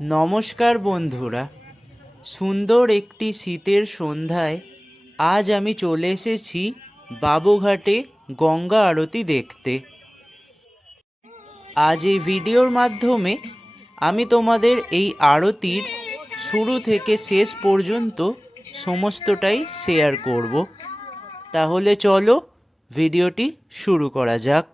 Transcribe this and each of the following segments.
নমস্কার বন্ধুরা, সুন্দর একটি শীতের সন্ধ্যায় আজ আমি চলে এসেছি বাবুঘাটে গঙ্গা আরতি দেখতে। আজ এই ভিডিওর মাধ্যমে আমি তোমাদের এই আরতির শুরু থেকে শেষ পর্যন্ত সমস্তটাই শেয়ার করব। তাহলে চলো ভিডিওটি শুরু করা যাক।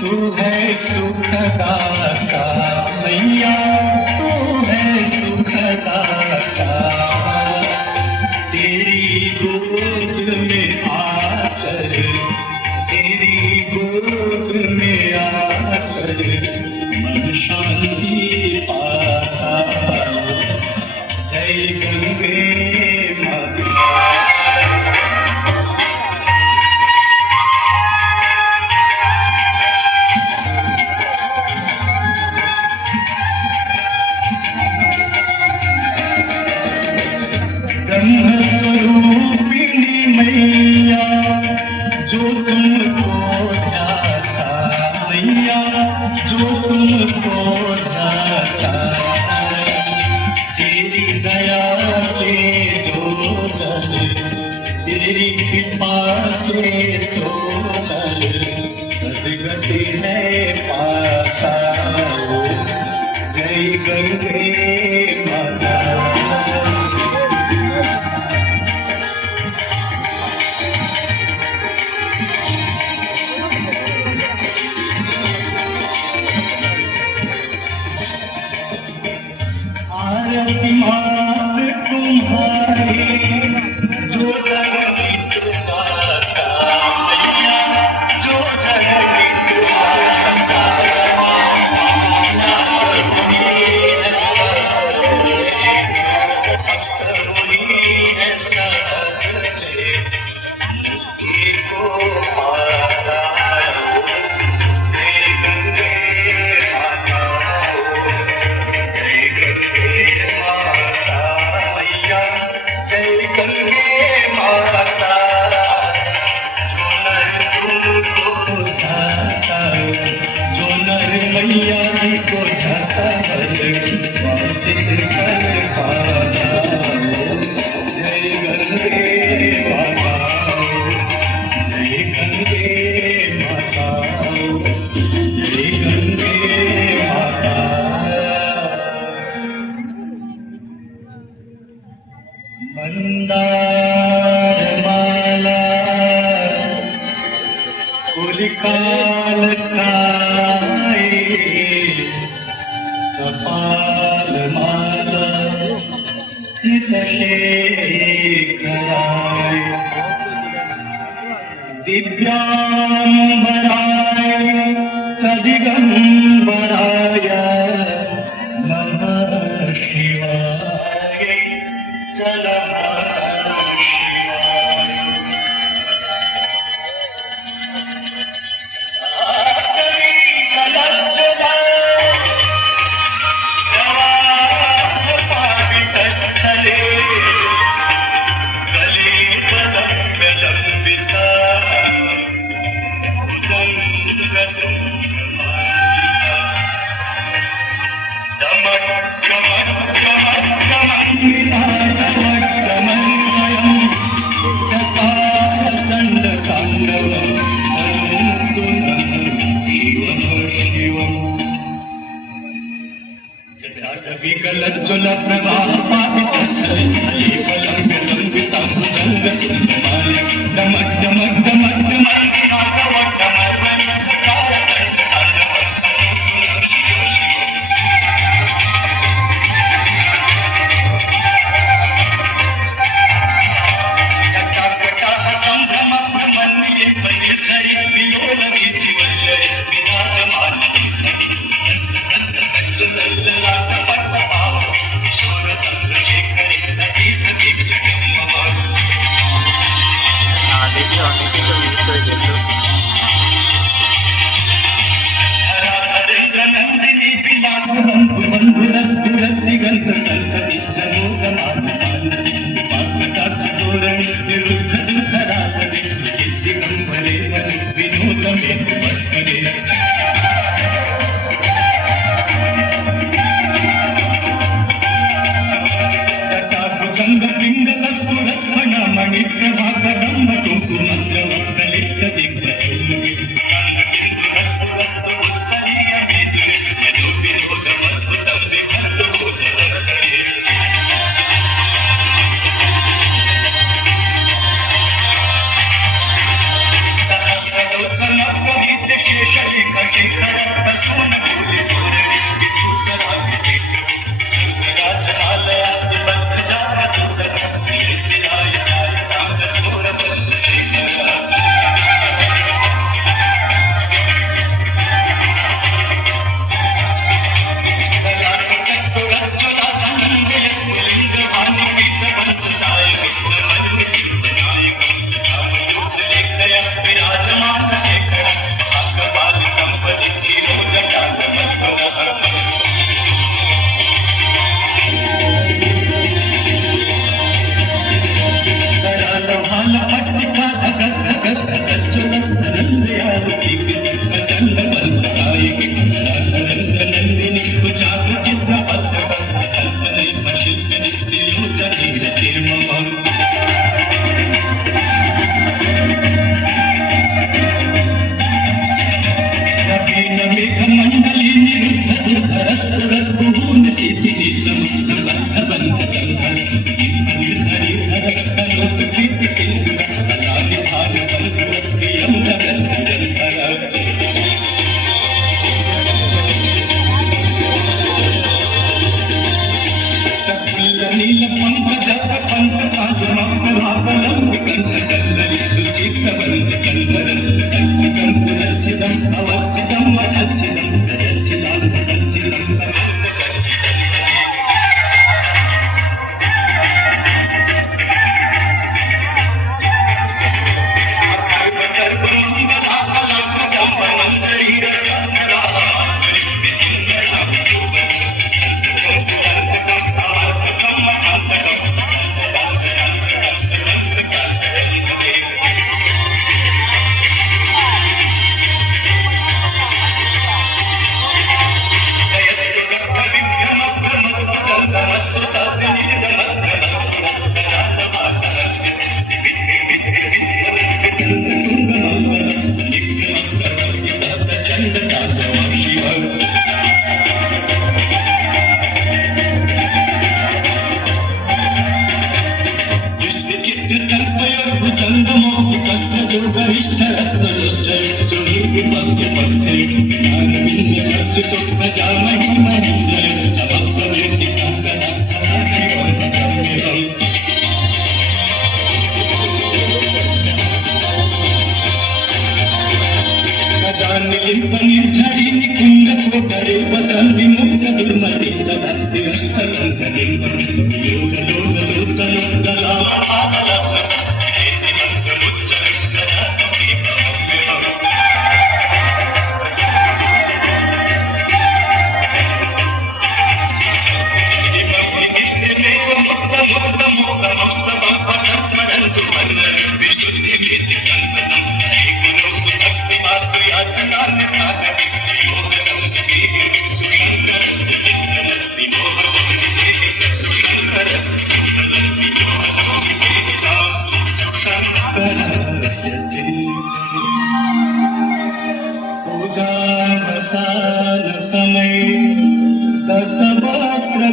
तू है सुखदाता मैया, तू है सुखदाता। तेरी गोद में आकर, तेरी गोद में आकर मन शांति पाता। जय गंगे माता। ब्रह्मस्वरूपिणी मैया, जो तुमको ध्याता मैया, जो तुमको ध्याता। तेरी दया से जो दल, तेरी कृपा से जो दल सदगति है पाता। जय गंगे माता। आरती मात तुम्हारी, जो जगत माता मैया, जो जगत माता। मैया को ढाका वांछित कर पाना। जय गंगे माता, जय गंगे माता, जय गंगे माता। मंदार माला कुल काल खाए, विकलज्ज्वल प्रवाह पावितस्थले केवलं विलम्बितं भुजङ्गमाय डमक डमक डमक डमक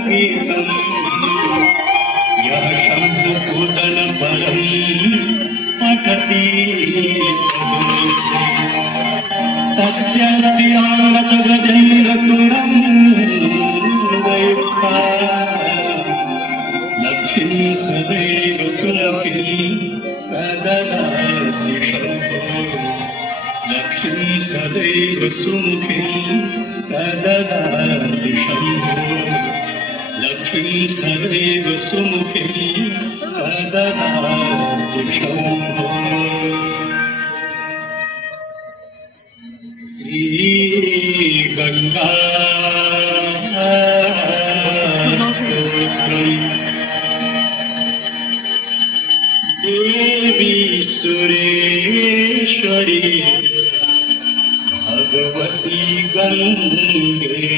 गीतम् यः शब्दपूतन परम् पठति तस्याङ्गत गजेन्द्रकुलं दैवता लक्ष्मीं सदैव सुमुखीं प्रददाति शम्भो लक्ष्मीं सदैव सुमुखीं प्रददाति शम्भो लक्ष्मीं सदैव सुमुखीं प्रददाति शम्भो श्रीगङ्गा देवी सुरेश्वरी भगवती गङ्गे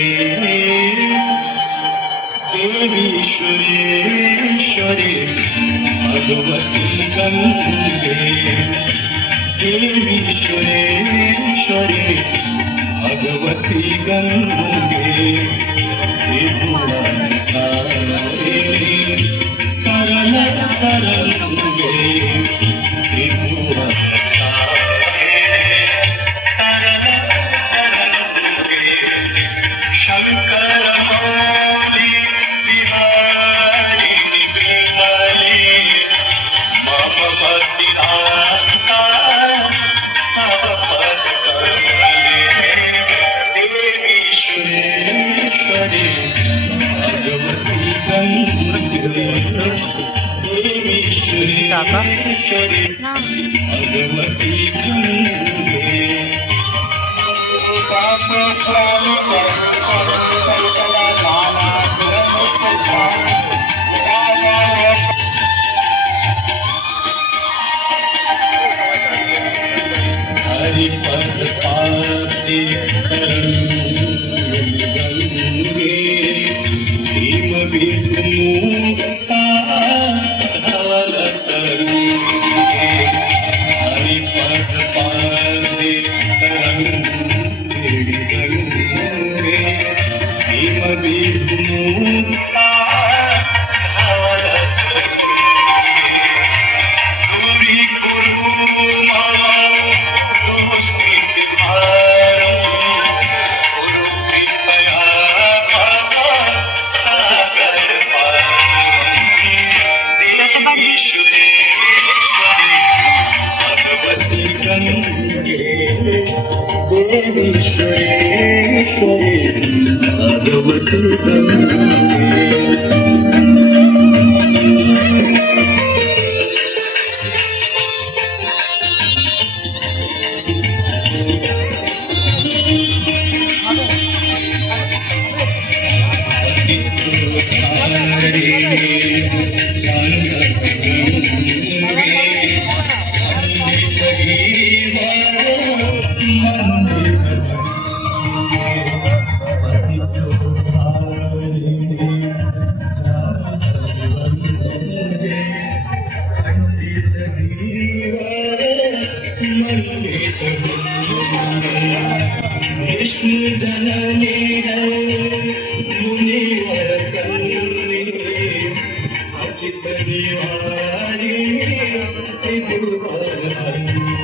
देवी सुरेश्वरी भगवती गङ्गे देवी सुरेश्वरी भगवती गङ्गे त्रिभुवनकारिणी करण तरङ्गे त्रिभुवनकारिणी करण तरङ्गे शङ्कर मौली बिहारी विमले मम मतिरास्ता तव पदकमले देवी सुरेश्वरी भगवती गङ्गे देवी सुरेश्वरी भगवती गङ्गे हरिपद पाते गंगे भीम विमुक्ता धवल तरंगे हरिपद पाते गंगे भीम विमुक्ता धवल तरंगे भगवती गंगे विष्णु जननी मुनिवर कन्ये अचित निवारी त्रिभुवनहरिणी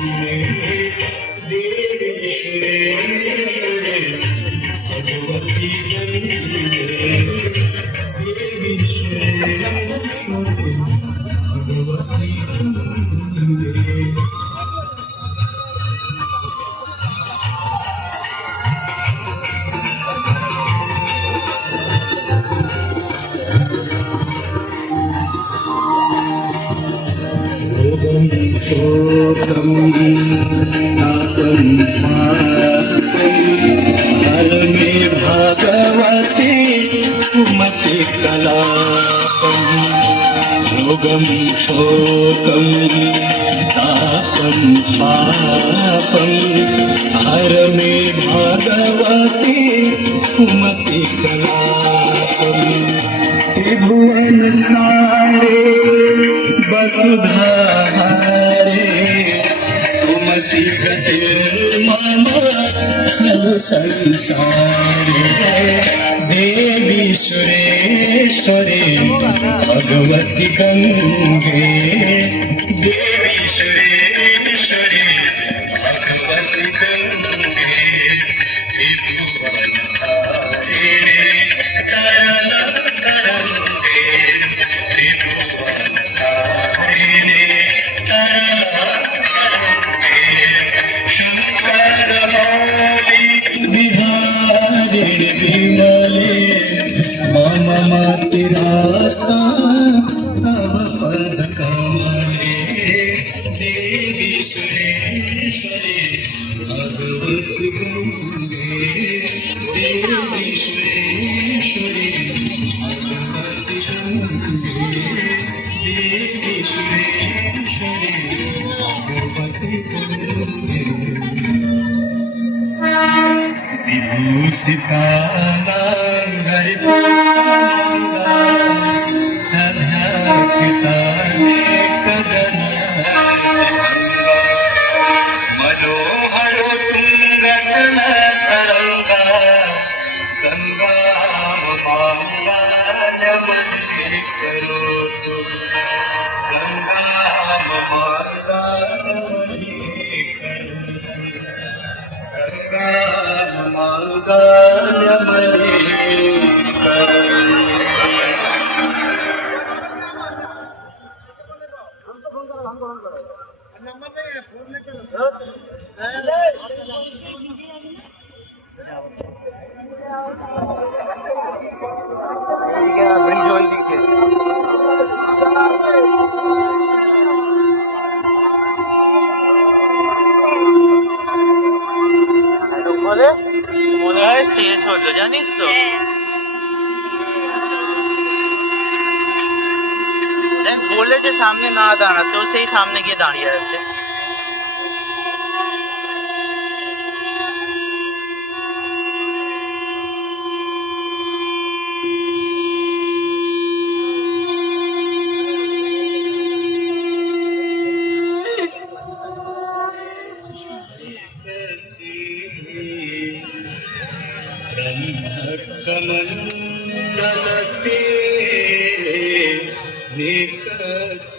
देवी सुरेश्वरी भगवती गंगे देवी सुरेश्वरी भगवती गंगे शोकं तापं हर मे भगवती कुमति कलापं योगं शोकं तापं पापं हर मे भगवती कुमति कलापं त्रिभुवन सारे वसुधारे तुमसी गति मम खलु संसारे देवी सुरेश्वरी भगवती गंगे देवी सुरेश्वरी भगवती गंगे त्रिभुवनधारिणी करण तरंगे त्रिभुवनधारिणी करण तरंगे शंकर मौली बिहारिणी विमले मम मातृरास्ता तव पद कमले देवी सुरेश्वरी भगवती गंगे देवी सुरेश्वरी भगवती गंगे देवी सुरेश्वरी भगवती गंगे विभूषितानां सध्या कदन मनोहरो तुंगचल तरंगा गंगा मांगल्यमये करोतु गंगा मांगल्यमये करोतु मंगलमये মনে হয় শেষ হলো জানিস তো। দেখ বলে যে সামনে না দাঁড়াতো সেই সামনে গিয়ে দাঁড়িয়ে আছে। कमंडल से निकस